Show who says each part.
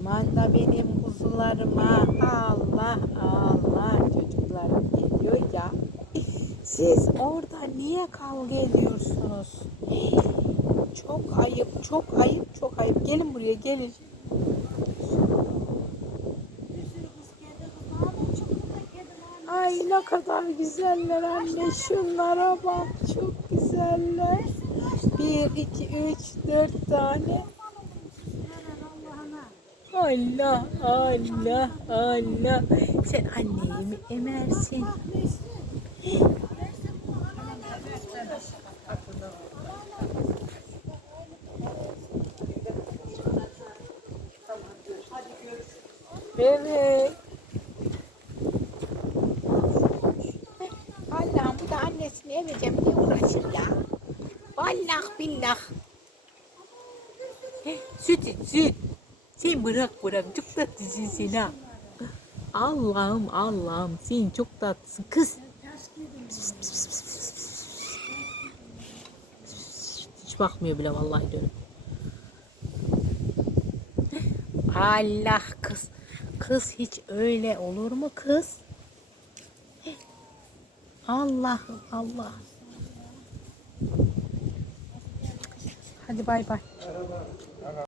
Speaker 1: Aman da benim kuzularıma. Allah Allah çocuklarım geliyor ya. Siz orada niye kavga ediyorsunuz? Çok ayıp, çok ayıp, çok ayıp. Gelin buraya, gelin. Ay ne kadar güzeller anne. Şunlara bak. Çok güzeller. Bir, iki, üç, dört tane. Allah, Allah, Allah. Sen anneyi mi emersin? Evet. Allah'ım bu da annesini emeceğim diye uğraşır ya. Vallahi billah. Heh, Süt iç süt. Sen bırak bırak çok tatlısın sen ha. Allah'ım Allah'ım sen çok tatlısın kız. Hiç bakmıyor bile vallahi dönüp. Allah kız. Kız hiç öyle olur mu kız? Allah'ım Allah. Hadi bay bay.